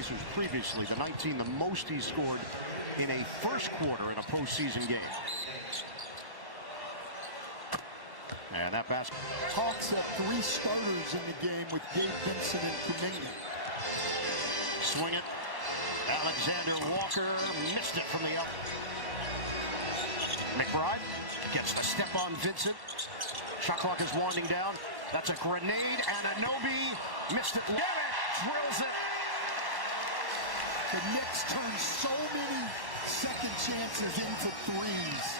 Pacers previously. The 19, the most he scored in a first quarter in a postseason game. And that basket. Hawks have 3 starters in the game with Gabe Vincent and Kuminga. Swing it. Alexander Walker missed it from the up. McBride gets the step on Vincent. Shot clock is winding down. That's a grenade, and Anunoby missed it. Get it! Drills it. The Knicks turn so many second chances into threes.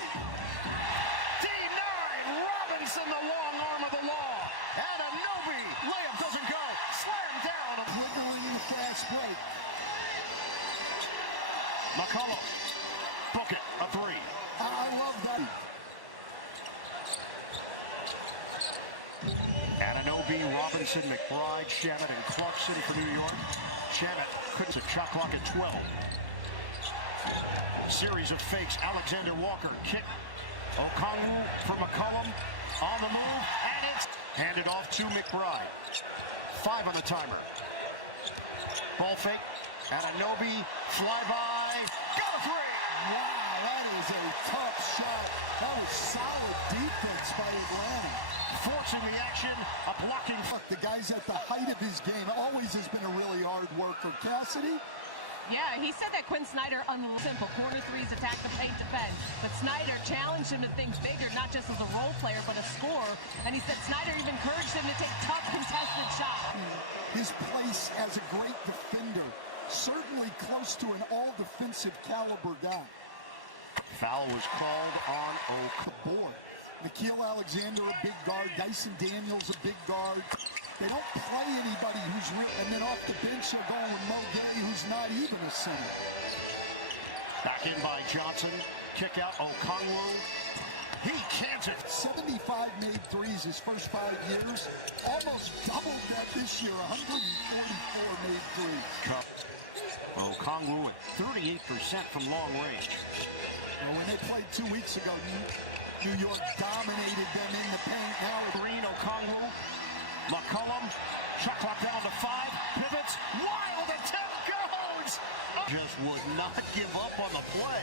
In the long arm of the law, and Anunoby layup doesn't go. Slam down. Wiggling in the fast break. McCollum, book it, a 3. I love that. Anunoby, Robinson, McBride, Shannon, and Clarkson for New York. Shannon couldn't a shot clock at 12. Series of fakes. Alexander Walker kick. Okongwu for McCollum. On the move, and it's handed off to McBride. 5 on the timer. Ball fake. Anunoby, flyby. Got a 3! Wow, that is a tough shot. That was solid defense by Atlanta. Forcing the action, a blocking. Look, the guy's at the height of his game. Always has been a really hard worker. Cassidy? Yeah, he said that Quinn Snyder on the simple corner threes, attack the paint, defend. But Snyder challenged him to think bigger, not just as a role player, but a scorer. And he said Snyder even encouraged him to take tough, contested shots. His place as a great defender, certainly close to an all-defensive caliber guy. Foul was called on the board. Nickeil Alexander, a big guard. Dyson Daniels, a big guard. They don't play anybody who's and then off the bench they're going with Mo Gay, who's not even a center. Back in by Johnson. Kick out Okongwu. He cans it. 75 made threes his first 5 years. Almost doubled that this year. 144 made threes. Okongwu at 38% from long range. Well, when they played 2 weeks ago, New York dominated them in the paint. Now Green, Okongwu. McCollum, shot clock down to 5, pivots, wild attempt goes! Just would not give up on the play.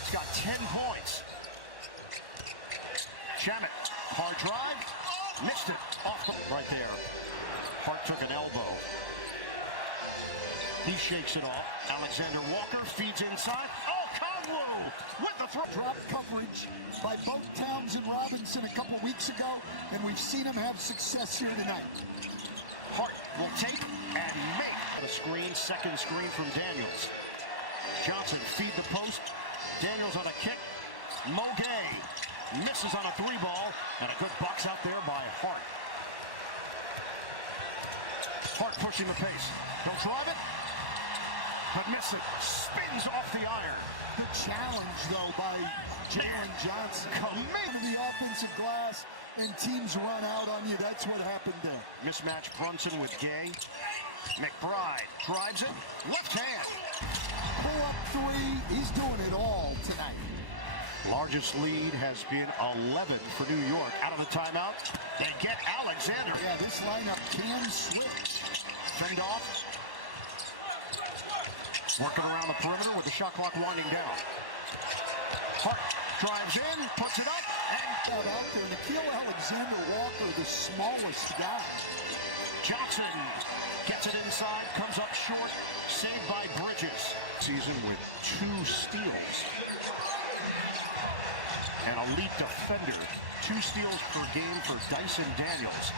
He's got 10 points. Shamet, hard drive, missed it off the right there. Hart took an elbow. He shakes it off. Alexander Walker feeds inside. Okongwu with the throw. Drop coverage by both Towns and Robinson a couple weeks ago, and we've seen him have success here tonight. Hart will take and make the screen. Second screen from Daniels. Johnson feed the post. Daniels on a kick. Mo Gay misses on a 3-ball, and a good box out there by Hart. Hart pushing the pace. He'll drive it, but miss it. Spins off the iron. Good challenge, though, by Jalen Johnson. Coming to the offensive glass, and teams run out on you. That's what happened there. Mismatch Brunson with Gay. McBride drives it. Left hand. Pull up 3. He's doing it all tonight. Largest lead has been 11 for New York. Out of the timeout, they get Alexander. Yeah, this lineup can switch. Fend off. Working around the perimeter with the shot clock winding down. Hart drives in, puts it up, and out there. Nickeil Alexander Walker, the smallest guy. Johnson gets it inside, comes up short, saved by Bridges. Season with 2 steals. An elite defender. 2 steals per game for Dyson Daniels.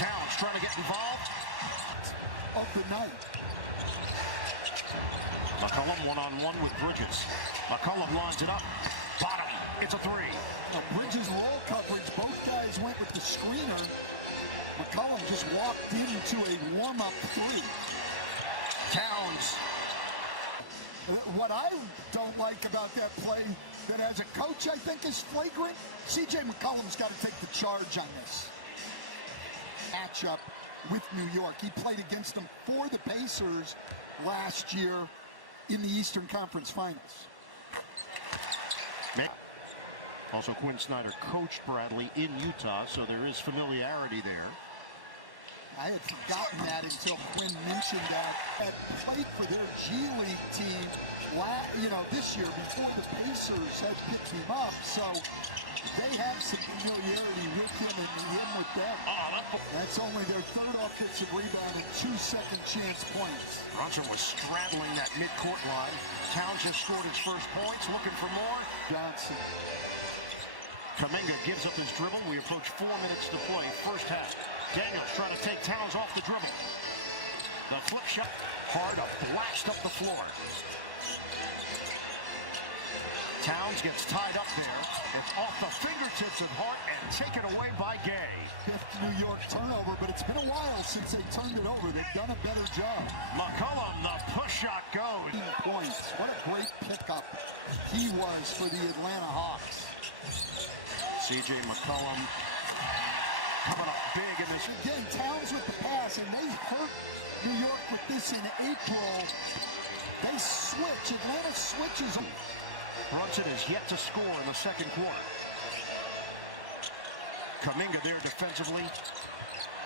Towns trying to get involved. Of the night. McCollum one-on-one with Bridges. McCollum lines it up. Bottom. It's a 3. Now, Bridges roll coverage. Both guys went with the screener. McCollum just walked into a warm-up 3. Towns. What I don't like about that play, that as a coach I think is flagrant, C.J. McCollum's got to take the charge on this matchup with New York. He played against them for the Pacers last year in the Eastern Conference Finals. Also, Quinn Snyder coached Bradley in Utah, so there is familiarity there. I had forgotten that until Quinn mentioned that. Had played for their G League team, this year before the Pacers had picked him up. So they have some familiarity with him and him with them. That's only their third offensive rebound and 2 second chance points. Brunson was straddling that midcourt line. Towns just scored his first points, looking for more. Johnson. Kuminga gives up his dribble. We approach 4 minutes to play, first half. Daniels trying to take Towns off the dribble. The flip shot, hard, a blast up the floor. Towns gets tied up there. It's off the fingertips of Hart and taken away by Gay. Fifth New York turnover, but it's been a while since they turned it over. They've done a better job. McCollum, the push shot goes. Points. What a great pickup he was for the Atlanta Hawks. C.J. McCollum coming up big in this. Again, Towns with the pass, and they hurt New York with this in April. They switch. Atlanta switches. Brunson is yet to score in the second quarter. Kuminga there defensively.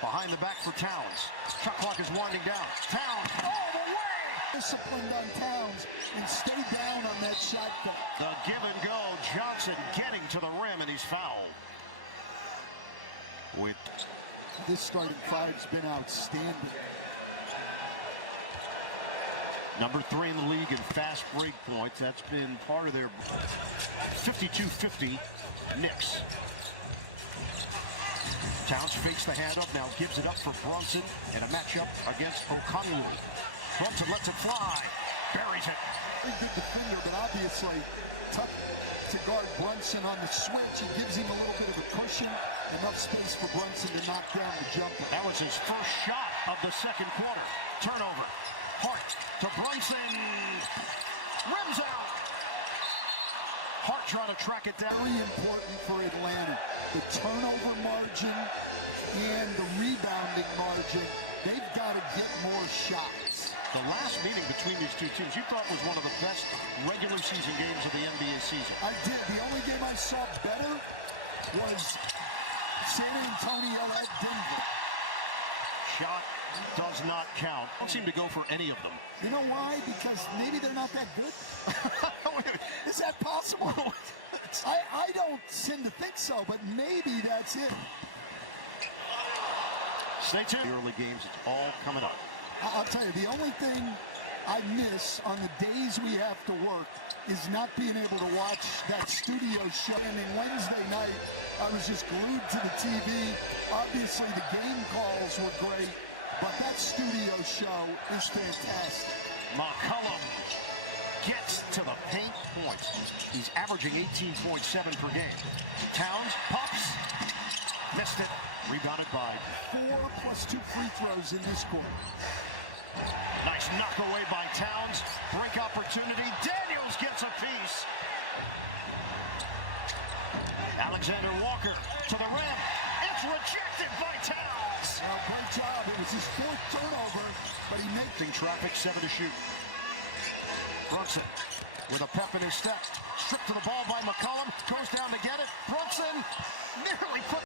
Behind the back for Towns. Shot clock is winding down. Towns all the way! Disciplined on Towns and stay down on that shot. The give and go. Johnson getting to the rim, and he's fouled. With this starting five's been outstanding. Number 3 in the league in fast break points. That's been part of their 52-50 Knicks. Towns fakes the handoff, now gives it up for Brunson in a matchup against Okongwu. Brunson lets it fly, buries it. Very good defender, but obviously tough to guard Brunson on the switch. He gives him a little bit of a cushion, enough space for Brunson to knock down the jumper. That was his first shot of the second quarter. Turnover. Hart to Brunson. Rims out. Hart trying to track it down. Very important for Atlanta. The turnover margin and the rebounding margin. They've got to get more shots. The last meeting between these two teams, you thought was one of the best regular season games of the NBA season. I did. The only game I saw better was San Antonio at Denver. Shot does not count. Don't seem to go for any of them. You know why? Because maybe they're not that good. Is that possible? I don't tend to think so, but maybe that's it. Stay tuned. Early games, it's all coming up. I'll tell you, the only thing I miss on the days we have to work is not being able to watch that studio show. And then Wednesday night, I was just glued to the TV. Obviously, the game calls were great, but that studio show is fantastic. McCollum gets to the paint points. He's averaging 18.7 per game. Towns pops, missed it, rebounded by 4 + 2 free throws in this quarter. Nice knock away by Towns. Break opportunity. Daniels gets a piece. Alexander Walker to the rim. It's rejected by Towns. Great job. It was his 4th turnover, but he made traffic, 7 to shoot. Brunson with a pep in his step. Stripped to the ball by McCollum. Goes down to get it. Brunson nearly put